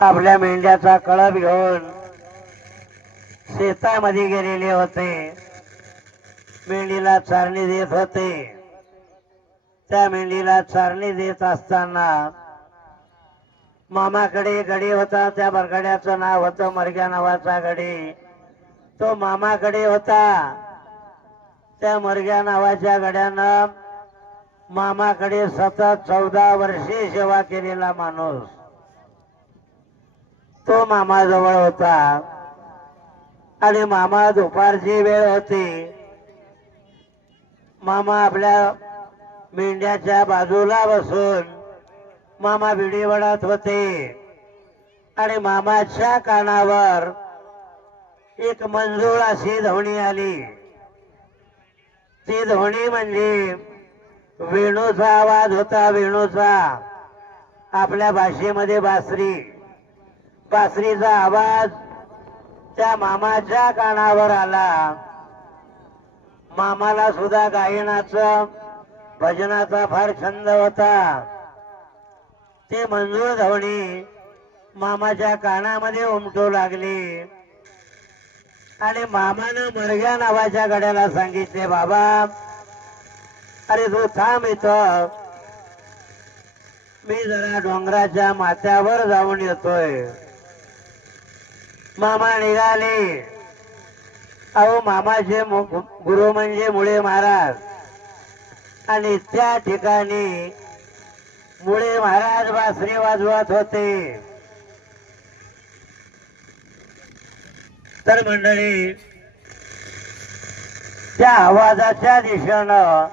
आपल्या मेंढ्याचा कळप घेऊन शेतामध्ये गेलेले होते. मेंढीला चारणी देत होते. त्या मेंढीला चारणी देत असताना मामाकडे गडी होता. त्या बरगड्याचं नाव होतं मरग्या नावाचा गडी. तो मामाकडे होता. त्या मरग्या नावाच्या गड्यानं मामाकडे सतत चौदा वर्षे सेवा केलेला माणूस. तो मामाजवळ होता. आणि मामा दुपारची वेळ होती. मामा आपल्या मेंढ्याच्या बाजूला बसून मामा बिडी वडत होते. आणि मामाच्या कानावर एक मंजूळ अशी ध्वनी आली. ती ध्वनी म्हणजे वेणूचा आवाज होता वेणूचा. आपल्या भाषेमध्ये बासरी. बासरीचा आवाज त्या मामाच्या कानावर आला. मामाला सुद्धा गायनाचं भजनाचा फार छंद होता. ते मंजूर धवणी मामाच्या कानामध्ये उमटू लागली. आणि मामानं मरग्या नावाच्या गड्याला सांगितले बाबा अरे तू थांब इथं. मी जरा डोंगराच्या माथ्यावर जाऊन येतोय. मामा निघाले. अहो मामाचे गुरु म्हणजे मुळे महाराज. आणि त्या ठिकाणी मुळे महाराज बासरी वाजवत होते. तर मंडळी त्या आवाजाच्या दिशेनं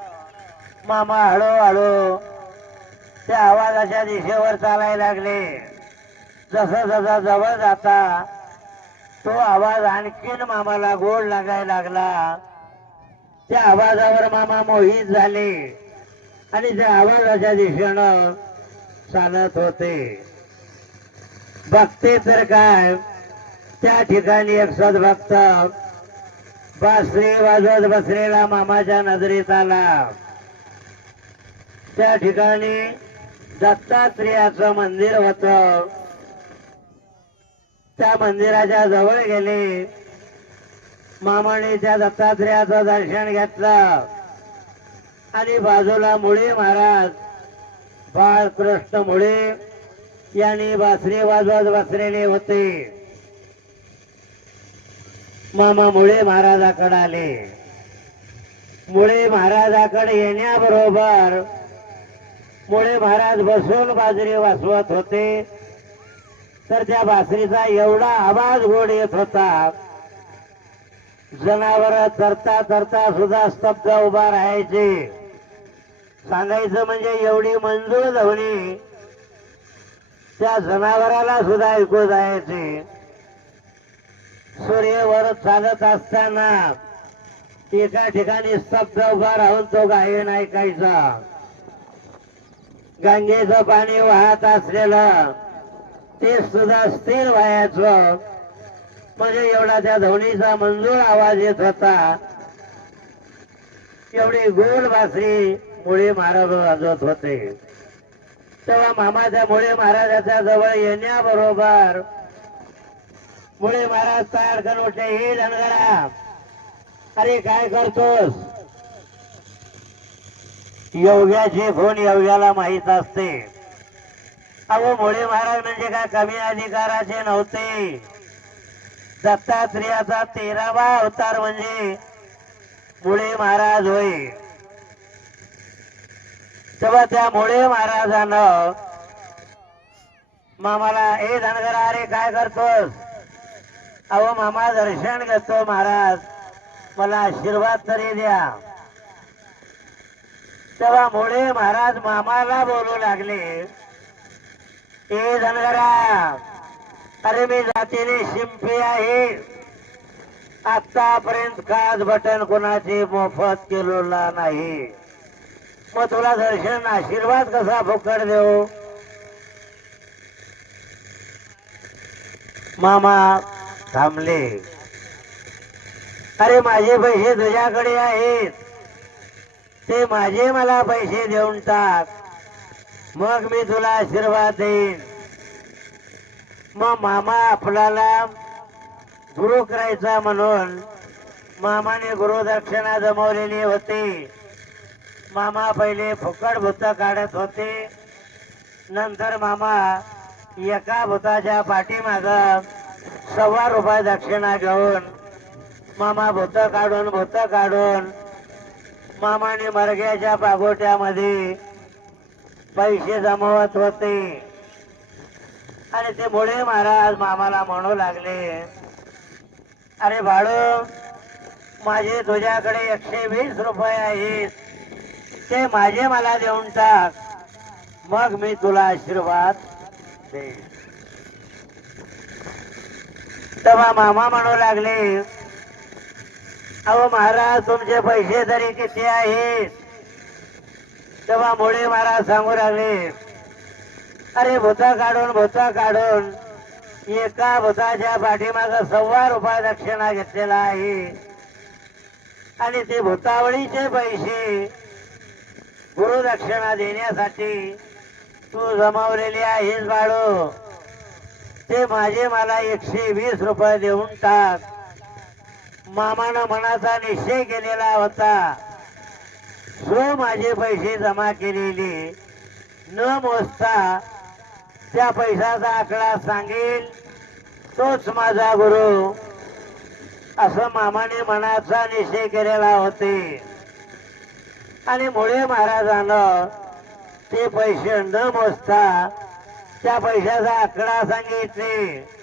मामा हळूहळू त्या आवाजाच्या दिशेवर चालायला लागले. जसं जसं जवळ जाता तो आवाज आणखीन मामाला गोड लागायला लागला. त्या आवाजावर मामा मोहित झाले आणि त्या आवाजाच्या दिशेनं चालत होते. बघते तर काय त्या ठिकाणी एक सद्भक्त बासरी वाजवत बसलेला मामाच्या नजरेत आला. त्या ठिकाणी दत्तात्रेयाचं मंदिर होत. त्या मंदिराच्या जवळ गेले. मामाने त्या दत्तात्रेयाचं दर्शन घेतलं. आणि बाजूला मुळे महाराज बाळकृष्ण मुळे यांनी बासरी वाजवत बसलेले होते. मामा मुळे महाराजाकडे आले. मुळे महाराजाकडे येण्याबरोबर मुळे महाराज बसून बाजरी वाजवत होते. तर त्या बासरीचा एवढा आवाज गोड येत होता. जनावर चरता चरता सुद्धा स्तब्ध उभा राहायचे. सांगायचं म्हणजे एवढी मंजूर ध्वनी त्या जनावराला सुद्धा ऐकू जायचे. सूर्यवर चालत असताना एका ठिकाणी स्तब्ध उभा राहून तो गायन ऐकायचा. गंगेचं पाणी वाहत असलेलं ते सुद्धा स्थिर व्हायचं. म्हणजे एवढा त्या ध्वनीचा मंजूर आवाज येत होता. एवढी गोल बासरी मुळे महाराज वाजवत होते. तेव्हा मामाच्या मुळे महाराजाच्या जवळ येण्याबरोबर मुळे महाराज तयार करून उठले हे धनगरा अरे काय करतोस? योग्याची गुण योग्याला माहीत असते. अहो मुळे महाराज म्हणजे काय? कमी अधिकाराचे नव्हते. दत्तात्रेयाचा तेरावा अवतार म्हणजे मुळे महाराज होय. तेव्हा त्या मुळे महाराजानं मामाला ए धनगरा अरे काय करतोस? अहो मामा दर्शन घेतो महाराज. मला आशीर्वाद तरी द्या. तेव्हा महाराज मामाला बोलू लागले. ए धनगरा अरे मी जातीने शिंपी आहे. आतापर्यंत काच बटन कोणाचे मोफत केलेला नाही. मग तुला दर्शन आशीर्वाद कसा फुकट देऊ? मामा थांबले. अरे माझे पैसे तुझ्याकडे आहेत. ते माझे मला पैसे देऊन टाक. मग मी तुला आशीर्वाद देईन. मग मामा आपल्याला गुरु करायचा म्हणून मामाने गुरुदक्षिणा जमवलेली होती. मामा पहिले फुकट भूत काढत होते. नंतर मामा एका भूताच्या पाठीमाग सव्वा रुपये दक्षिणा घेऊन मामा भूत काढून भूत काढून मामाने मरग्याच्या पागोट्यामध्ये पैसे जमवत होते. आणि ते मुळे महाराज मामाला म्हणू लागले अरे भाडो माझे तुझ्याकडे एकशे वीस रुपये आहेत. ते माझे मला देऊन टाक. मग मी तुला आशीर्वाद दे तेव्हा मामा म्हणू लागले अहो महाराज तुमचे पैसे तरी किती आहेत? तेव्हा मुळे महाराज सांगू लागले अरे भूता काढून भूता काढून एका भूताच्या पाठीमाग सव्वा रुपये दक्षिणा घेतलेला आहे. आणि ते भूतावळीचे पैसे गुरुदक्षिणा देण्यासाठी तू जमावलेली आहेस बाळू. ते माझे मला एकशे वीस रुपये देऊन टाक. मामानं मनाचा निश्चय केलेला होता. जो माझे पैसे जमा केलेले न मोजता त्या पैशाचा आकडा सांगेल तोच माझा गुरु असं मामाने मनाचा निश्चय केलेला होते. आणि मुळे महाराजानं ते पैसे न मोजता त्या पैशाचा आकडा सांगितले.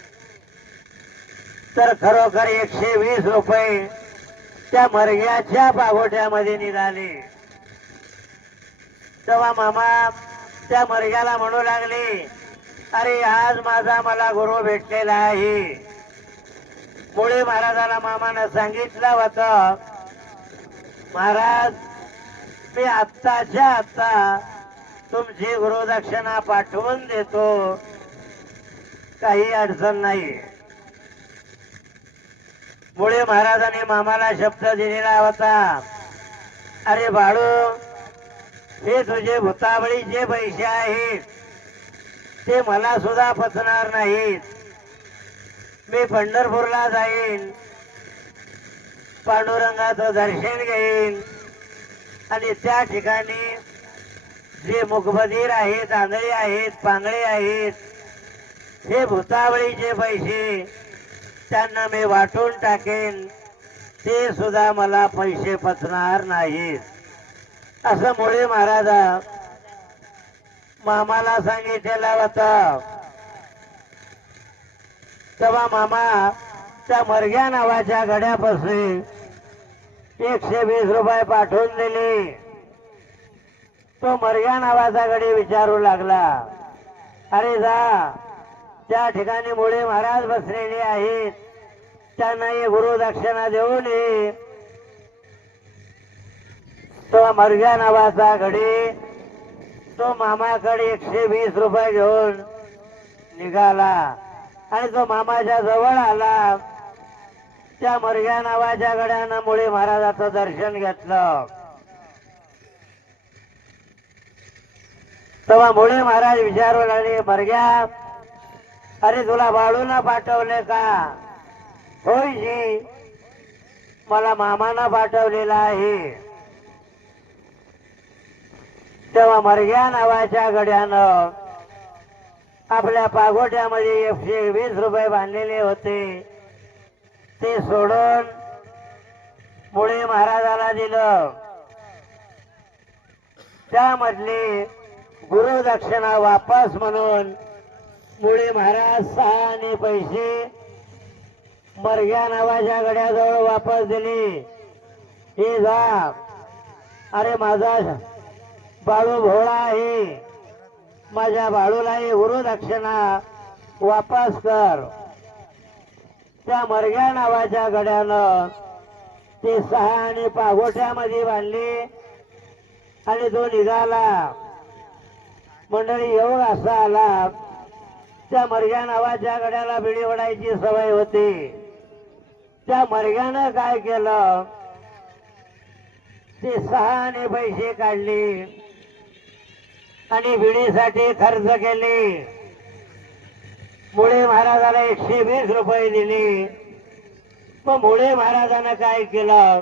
तर खरोखर एकशे वीस रुपये त्या मरग्याच्या पागोट्यामध्ये निघाले. तेव्हा मामा त्या मरग्याला म्हणू लागले अरे आज माझा मला गुरु भेटलेला आहे. मुळे महाराजाला मामानं सांगितलं होतं महाराज मी आत्ताच्या आत्ता तुमची गुरुदक्षिणा पाठवून देतो. काही अडचण नाही मुळे महाराजांनी मामाला शब्द दिलेला होता. अरे बाळू हे तुझे भूतावळीचे पैसे आहेत ते मला सुद्धा पचणार नाहीत. मी पंढरपूरला जाईन पांडुरंगाचं दर्शन घेईन आणि त्या ठिकाणी जे मुखबधीर आहेत आंधळी आहेत पांगळे आहेत हे भूतावळीचे पैसे त्यांना मी वाटून टाकेन ते सुद्धा मला पैसे पचणार नाहीत. असं मुळे महाराजा मामाला सांगितलेला होता. तेव्हा मामा त्या मरग्या नावाच्या गड्यापासून एकशे वीस रुपये पाठवून दिले. तो मरग्या नावाचा गडी विचारू लागला. अरे जा त्या ठिकाणी मुळे महाराज बसलेले आहेत. त्यांना हे गुरु दक्षिणा देऊन तो मरग्या नावाचा गडी तो मामाकडे एकशे वीस रुपये घेऊन निघाला. आणि तो मामाच्या जवळ आला. त्या मरग्या नावाच्या गड्यानं मुळे महाराजाचं दर्शन घेतलं. तेव्हा मुळे महाराज विचारू लागले मरग्या अरे तुला बाळून पाठवले का? होय जी. मला मामानं पाठवलेला आहे. तेव्हा मरग्या नावाच्या गड्यानं आपल्या पागोट्यामध्ये एकशे वीस रुपये बांधलेले होते. ते सोडून मुळे महाराजाला दिलं. त्यामधली गुरुदक्षिणा वापस म्हणून मुळे महाराज सहा आणि पैसे मरग्या नावाच्या गड्याजवळ वापस दिली. हे जा. अरे माझा बाळू भोळा आहे. माझ्या बाळूलाही गुरुदक्षिणा वापस कर. त्या मरग्या नावाच्या गड्यानं ते सहा आणि पागोट्यामध्ये बांधली आणि तो निघाला. मंडळी योग असा आला. त्या मरग्या नावाच्या गड्याला बिडी वडायची सवय होती. त्या मरग्यानं काय केलं? ते सहा आणि पैसे काढले आणि विडीसाठी खर्च केले. मुळे महाराजाला एकशे वीस रुपये दिले. मग मुळे महाराजानं काय केलं?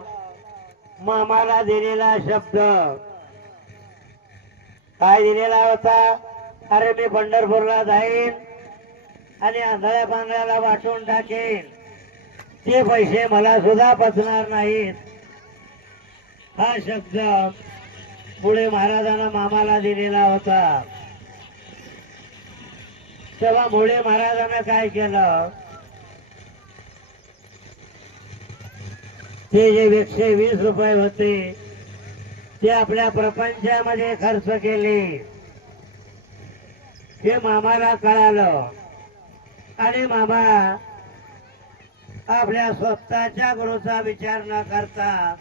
मामाला दिलेला शब्द. काय दिलेला होता? अरे मी पंढरपूरला जाईन. आणि आंधळ्या पांढऱ्याला वाटून टाकेन. ते पैसे मला सुद्धा पचणार नाहीत. हा शब्द पुढे महाराजांना मामाला दिलेला होता. तेव्हा मुळे महाराजांना काय केलं? ते जे एकशे वीस रुपये होते ते आपल्या प्रपंचामध्ये खर्च केले. हे मामाला कळालं. आणि मामा आपल्या स्वतःच्या गुरुचा विचार न करता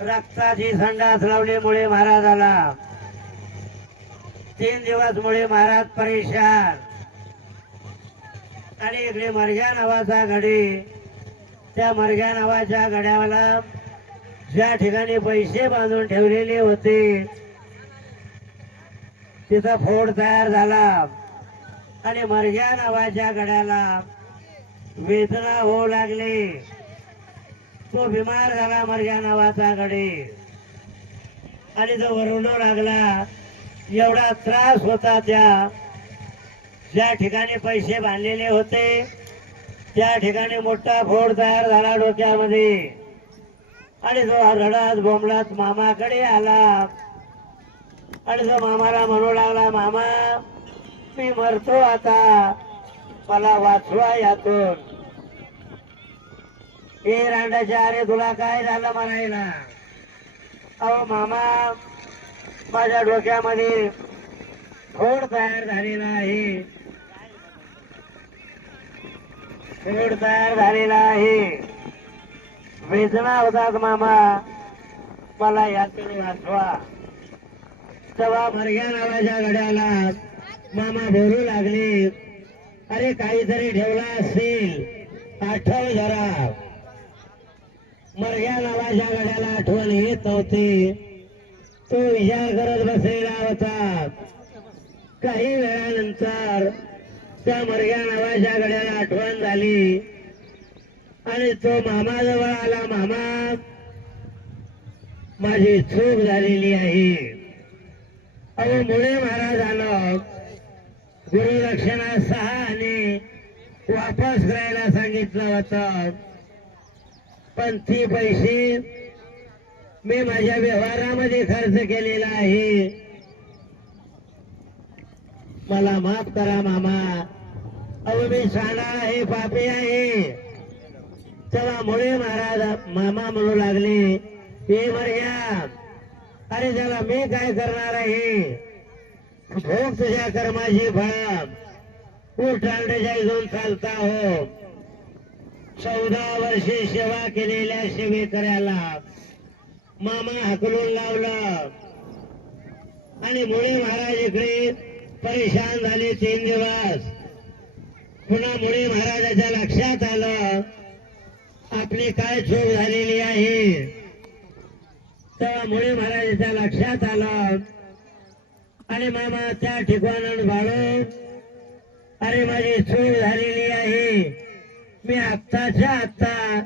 रक्ताची संडास लावल्यामुळे महाराजाला तीन दिवस मुळे महाराज परेशान. आणि इकडे मरग्या नावाचा घडी त्या मरग्या नावाच्या घड्याला ज्या ठिकाणी पैसे बांधून ठेवलेले होते तिथं फोड तयार झाला. आणि मरग्या नावाच्या गड्याला वेदना होऊ लागली. तो बिमार झाला मरग्या नावाचा गडी. आणि तो वरडू लागला एवढा त्रास होता त्या. ज्या ठिकाणी पैसे बांधलेले होते त्या ठिकाणी मोठा फोड तयार झाला डोक्यामध्ये. आणि तो रडत बोंबलत मामाकडे आला. आणि तो मामाला म्हणू लागला मामा मी मरतो आता. मला वाचवा यातून. हे रांडाच्या अरे तुला काय झालं म्हणायला? अहो मामा माझ्या डोक्यामध्ये फोड तयार झालेला आहे. फोड तयार झालेला आहे. वेदना होतात मामा. मला यातून वाचवा. तेव्हा भरग्या नावाच्या घड्याला मामा बोलू लागले. अरे काहीतरी ठेवला असेल आठव जरा. मर्या नावाच्या गड्याला आठवण येत नव्हती. तो विचार करत बसलेला होता. काही वेळानंतर त्या मर्या नावाच्या गड्याला आठवण झाली. आणि तो मामाजवळ आला मामा माझी चूक झालेली आहे. अहो मुळे महाराजानं गुरुदक्षिणा सहा वापस करायला सांगितलं होतं. पण ती पैसे मी माझ्या व्यवहारामध्ये खर्च केलेला आहे. मला माफ करा मामा. अहो मी शाळा आहे पापी आहे. चला मुळे महाराज मामा म्हणू लागले हे मर्या अरे त्याला मी काय करणार आहे भोग तुझ्या कर्माची भाग. उठांड्याच्या इथून चालता हो. चौदा वर्षे सेवा केलेल्या सेवेकऱ्याला मामा हकलून लावलं. आणि मुळे महाराज इकडे परेशान झाले तीन दिवस. पुन्हा मुळे महाराजाच्या लक्षात आलं आपली काय चूक झालेली आहे? तेव्हा मुळे महाराजाच्या लक्षात आलं आणि मामा त्या ठिकाण भाळून अरे माझी चूक झालेली आहे. मी आत्ताच्या आत्ता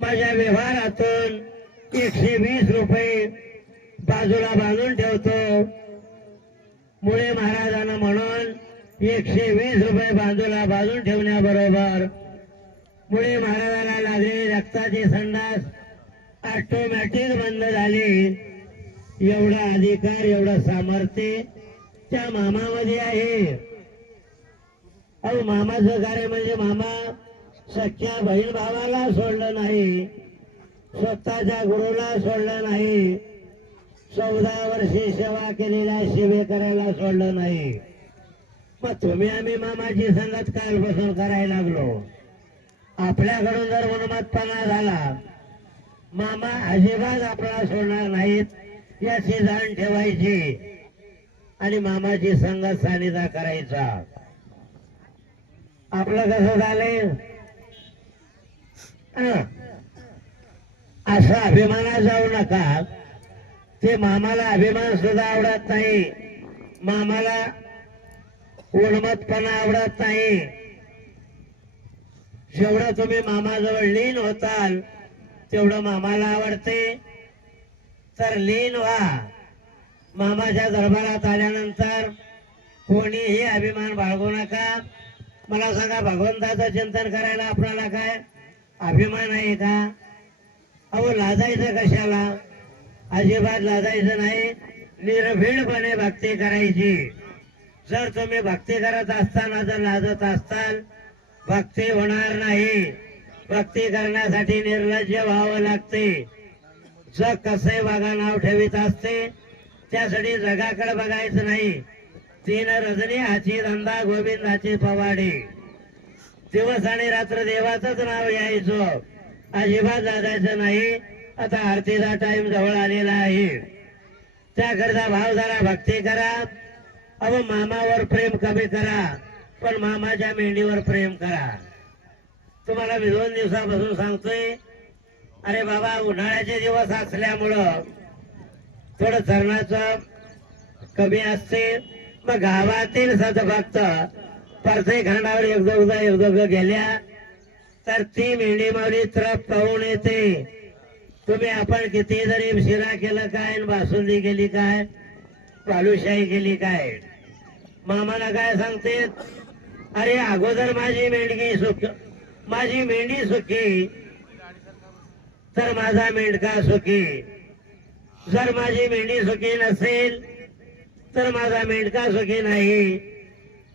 माझ्या व्यवहारातून एकशे वीस रुपये बाजूला बांधून ठेवतो. मुळे महाराजांना म्हणून एकशे वीस रुपये बाजूला बांधून ठेवण्याबरोबर मुळे महाराजाला लागलेली रक्ताची संडास ऑटोमॅटिक बंद झाली. एवढा अधिकार एवढं सामर्थ्य त्या मामामध्ये आहे. अहो मामाचं कार्य म्हणजे मामा सख्या बहीण भावाला सोडलं नाही. स्वतःच्या गुरुला सोडलं नाही. चौदा वर्षे सेवा केलेल्या सेवेकऱ्याला सोडलं नाही. मग तुम्ही आम्ही मामाची संगत कालपासून करायला लागलो. आपल्याकडून जर मनमतपणा झाला मामा अजिबात आपल्याला सोडणार नाहीत. याची जाण ठेवायची. आणि मामाची संगत सानिधा करायचा. आपलं कसं झालंय? असं अभिमानात जाऊ नका. ते मामाला अभिमान सुद्धा आवडत नाही. मामाला उन्मतपणा आवडत नाही. जेवढं तुम्ही मामाजवळ लीन होताल तेवढं मामाला आवडते. तर लीन व्हा मामाच्या दरबारात आल्यानंतर कोणीही अभिमान बाळगू नका. मला सांगा भगवंताचं चिंतन करायला आपल्याला काय अभिमान आहे का? अहो लाजायचं कशाला? अजिबात लाजायचं नाही. निर्भीडपणे भक्ती करायची. जर तुम्ही भक्ती करत असताना जर लाजत असताल भक्ती होणार नाही. भक्ती करण्यासाठी निर्लज्ज व्हावं लागते. जग कसे वाघा नाव ठेवीत असते. त्यासाठी जगाकडे बघायचं नाही. तीन रजनी हाची धंदा गोविंदाची पवाडी. दिवस आणि रात्र देवाचंच नाव यायचं अजिबात लागायचं नाही. आता आरतीचा टाइम जवळ आलेला आहे. त्याकरता भाव जरा भक्ती करा. अहो मामावर प्रेम कमी करा. पण मामाच्या मेंढीवर प्रेम करा. तुम्हाला मी दोन दिवसापासून सांगतोय अरे बाबा उन्हाळ्याचे दिवस असल्यामुळं थोडं चरणाचं कमी असते. मग गावातील सदभक्त परसे खांडावर एक दोघदा एक दोघ गेल्या तर ती मेंढी मावली त्रप पाहून येते. तुम्ही आपण किती जरी शिरा केलं काय बासुंदी केली काय बालुशाही केली काय? मामाला काय सांगते अरे अगोदर माझी मेंढगी सुख माझी मेंढी सुखी. तर माझा मेंढका सुखी. जर माझी मेंढी सुखी नसेल तर माझा मेंढका सुखी नाही.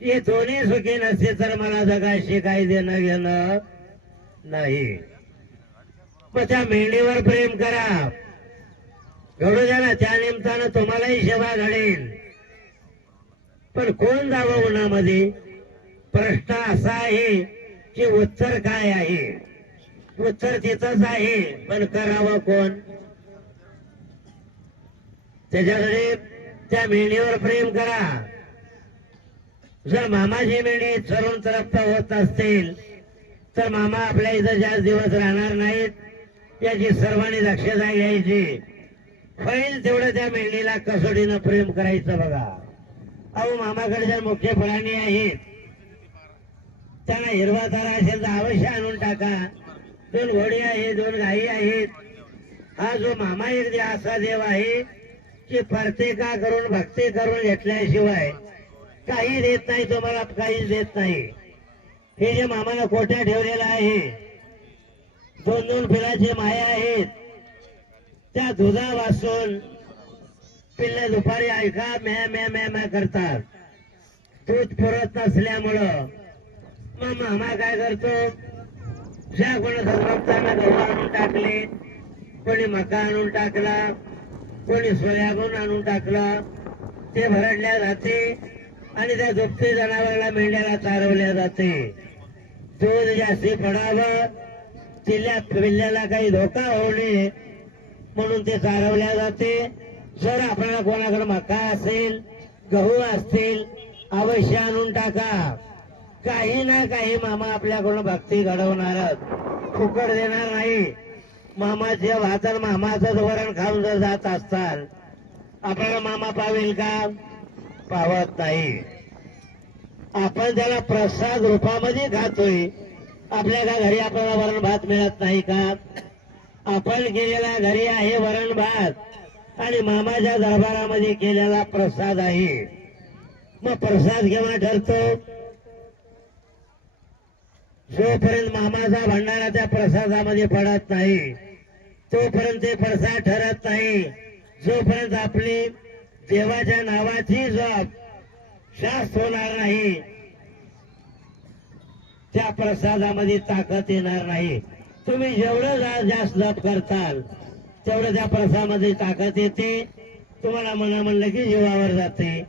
हे दोन्ही सुखी नसते तर मला जगाशी काही देणं घेणं नाही. मग त्या मेंढीवर प्रेम करा. घडू द्या ना त्या निमित्तानं तुम्हालाही सेवा घडेल. पण कोण जावं उन्हामध्ये? प्रश्न असा आहे की उत्तर काय आहे? उत्तर तिथंच आहे पण करावं कोण? त्याच्याकडे त्या मेंढीवर प्रेम करा. जर मामाची मेंढी चरून तरप्त होत असतील तर मामा आपल्या इथं जास्त दिवस राहणार नाहीत याची सर्वांनी दक्षता घ्यायची. होईल तेवढं त्या मेंढीला कसोटीनं प्रेम करायचं बघा. अहो मामाकडच्या मुख्य प्राणी आहेत. त्यांना हिरवा तारा असेल तर अवश्य आणून टाका. दोन घोडी आहेत दोन गायी आहेत. हा जो मामा एक असा देव आहे की फरते का करून भक्ती करून घेतल्याशिवाय काही देत नाही तुम्हाला काहीच देत नाही. हे जे मामाला कोट्या ठेवलेला आहे दोन दोन पिलाचे माया आहेत. त्या दुधा वाचून पिल्ले दुपारी ऐका म्या म्या म्या म्या करतात. दूध पुरत नसल्यामुळं मग मामा काय करतो? ज्या कोणा भक्तांना गहू आणून टाकले कोणी मका आणून टाकला कोणी सोयाबीन आणून टाकला ते भरडल्या जाते आणि त्या दुभते जनावराला मेंढ्याला चारवल्या जाते. दूध जास्ती पडावं तिल्या पिल्ल्याला काही धोका होऊ नये म्हणून ते चारवल्या जाते. जर आपल्याला कोणाकडे मका असेल गहू असतील अवश्य आणून टाका. काही ना काही मामा आपल्याकडून भक्ती घडवणारच. फुकट देणार नाही. मामाचे वाचन मामाचंच वरण खाऊन जर जात असताल आपल्याला मामा पावेल का? पावत नाही. आपण त्याला प्रसाद रूपामध्ये खातोय आपल्या का घरी आपल्याला वरण भात मिळत नाही का? आपण केलेला घरी आहे वरण भात आणि मामाच्या दरबारामध्ये केलेला प्रसाद आहे. मग प्रसाद केव्हा ठरतो? जोपर्यंत मामाचा भंडारा त्या प्रसादामध्ये पडत नाही तोपर्यंत ते प्रसाद ठरत नाही. जोपर्यंत आपली देवाच्या नावाची जप शास्त होणार नाही त्या प्रसादामध्ये ताकद येणार नाही. तुम्ही जेवढं जा- जास्त जप करताल तेवढं त्या प्रसादामध्ये ताकद येते. तुम्हाला मना म्हणलं की जीवावर जाते.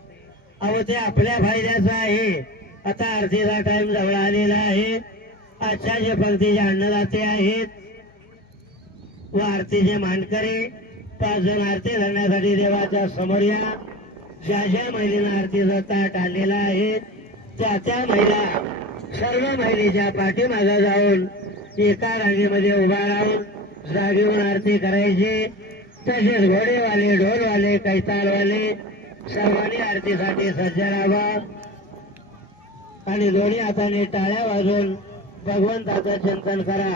अहो ते आपल्या फायद्याचं आहे. आता आरतीचा टाइम जवळ आलेला आहे. आजच्या जे पंक्तीचे अन्नदाते आहेत व आरतीचे मानकरी पाच जण आरती धरण्यासाठी देवाच्या समोर या. ज्या ज्या महिलेनं आरतीचा ताट आणलेला आहे त्या त्या महिला सर्व महिलेच्या पाठीमागे जाऊन एका रांगेमध्ये उभा राहून जागेहून आरती करायची. तसेच घोडेवाले ढोलवाले कैतालवाले सर्वांनी आरतीसाठी सज्ज राहावा. आणि दोन्ही हाताने टाळ्या वाजून भगवंताचं चिंतन करा.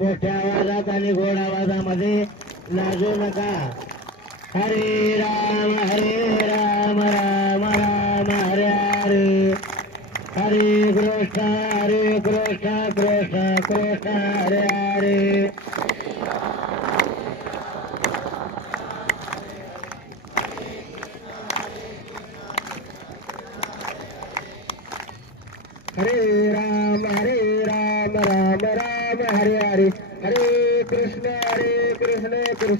मोठ्या आवाजात आणि गोड आवाजामध्ये लाजू नका. हरे राम हरे राम राम राम हरे हरे. हरे कृष्ण हरे कृष्ण कृष्ण कृष्ण हरे हरे राम हरे राम राम राम हरे हरे हरे कृष्ण हरे